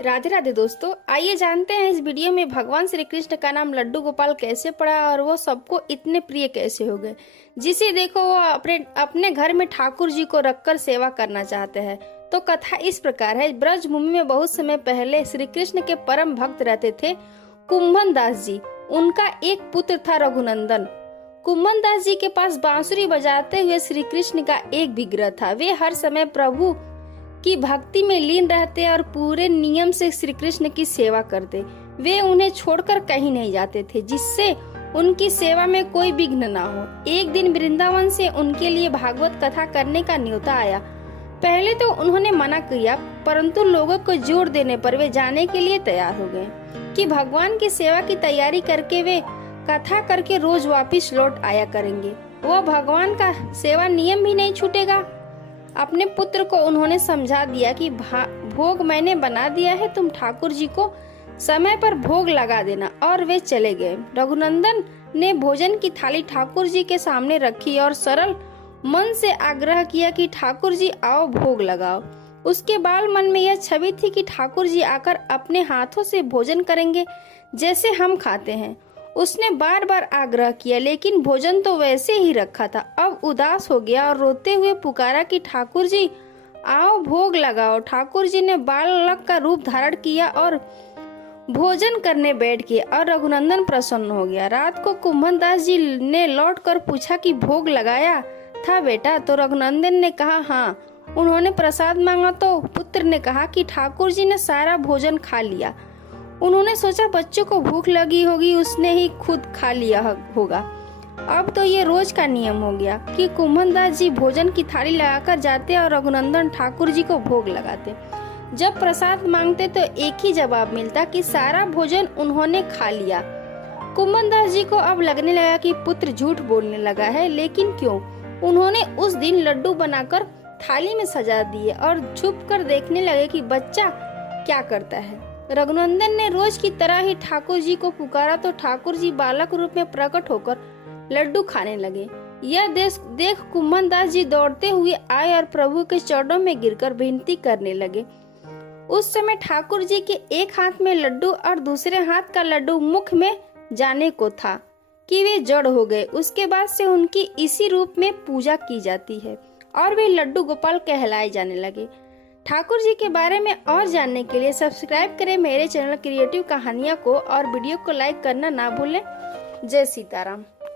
राधे राधे दोस्तों, आइए जानते हैं इस वीडियो में भगवान श्री कृष्ण का नाम लड्डू गोपाल कैसे पड़ा और वो सबको इतने प्रिय कैसे हो गए। जिसे देखो वो अपने घर में ठाकुर जी को रखकर सेवा करना चाहते हैं। तो कथा इस प्रकार है। ब्रजभूमि में बहुत समय पहले श्री कृष्ण के परम भक्त रहते थे कुंभन दास जी। उनका एक पुत्र था रघुनंदन। कुंभन दास जी के पास बांसुरी बजाते हुए श्री कृष्ण का एक विग्रह था। वे हर समय प्रभु की भक्ति में लीन रहते और पूरे नियम से श्री कृष्ण की सेवा करते। वे उन्हें छोड़कर कहीं नहीं जाते थे, जिससे उनकी सेवा में कोई विघ्न ना हो। एक दिन वृंदावन से उनके लिए भागवत कथा करने का न्योता आया। पहले तो उन्होंने मना किया, परंतु लोगों को जोर देने पर वे जाने के लिए तैयार हो गए कि भगवान की सेवा की तैयारी करके वे कथा करके रोज वापिस लौट आया करेंगे। वह भगवान का सेवा नियम भी नहीं छूटेगा। अपने पुत्र को उन्होंने समझा दिया कि भोग मैंने बना दिया है, तुम ठाकुर जी को समय पर भोग लगा देना। और वे चले गए। रघुनंदन ने भोजन की थाली ठाकुर जी के सामने रखी और सरल मन से आग्रह किया कि ठाकुर जी आओ भोग लगाओ। उसके बाल मन में यह छवि थी कि ठाकुर जी आकर अपने हाथों से भोजन करेंगे जैसे हम खाते हैं। उसने बार बार आग्रह किया, लेकिन भोजन तो वैसे ही रखा था। अब उदास हो गया और रोते हुए पुकारा कि ठाकुर जी आओ भोग लगाओ। ठाकुर जी ने बालक का रूप धारण किया और भोजन करने बैठ गए और रघुनंदन प्रसन्न हो गया। रात को कुंभन दास जी ने लौटकर पूछा कि भोग लगाया था बेटा? तो रघुनंदन ने कहा हाँ। उन्होंने प्रसाद मांगा तो पुत्र ने कहा कि ठाकुर जी ने सारा भोजन खा लिया। उन्होंने सोचा बच्चों को भूख लगी होगी, उसने ही खुद खा लिया होगा। अब तो ये रोज का नियम हो गया कि कुंभन दास जी भोजन की थाली लगाकर जाते और रघुनंदन ठाकुर जी को भोग लगाते। जब प्रसाद मांगते तो एक ही जवाब मिलता कि सारा भोजन उन्होंने खा लिया। कुंभन दास जी को अब लगने लगा कि पुत्र झूठ बोलने लगा है, लेकिन क्यों? उन्होंने उस दिन लड्डू बनाकर थाली में सजा दिए और छुप कर देखने लगे कि बच्चा क्या करता है। रघुनंदन ने रोज की तरह ही ठाकुर जी को पुकारा तो ठाकुर जी बालक रूप में प्रकट होकर लड्डू खाने लगे। यह देख कुंभन दास जी दौड़ते हुए आए और प्रभु के चरणों में गिरकर विनती करने लगे। उस समय ठाकुर जी के एक हाथ में लड्डू और दूसरे हाथ का लड्डू मुख में जाने को था कि वे जड़ हो गए। उसके बाद से उनकी इसी रूप में पूजा की जाती है और वे लड्डू गोपाल कहलाए जाने लगे। ठाकुर जी के बारे में और जानने के लिए सब्सक्राइब करें मेरे चैनल क्रिएटिव कहानियां को और वीडियो को लाइक करना ना भूलें। जय सीताराम।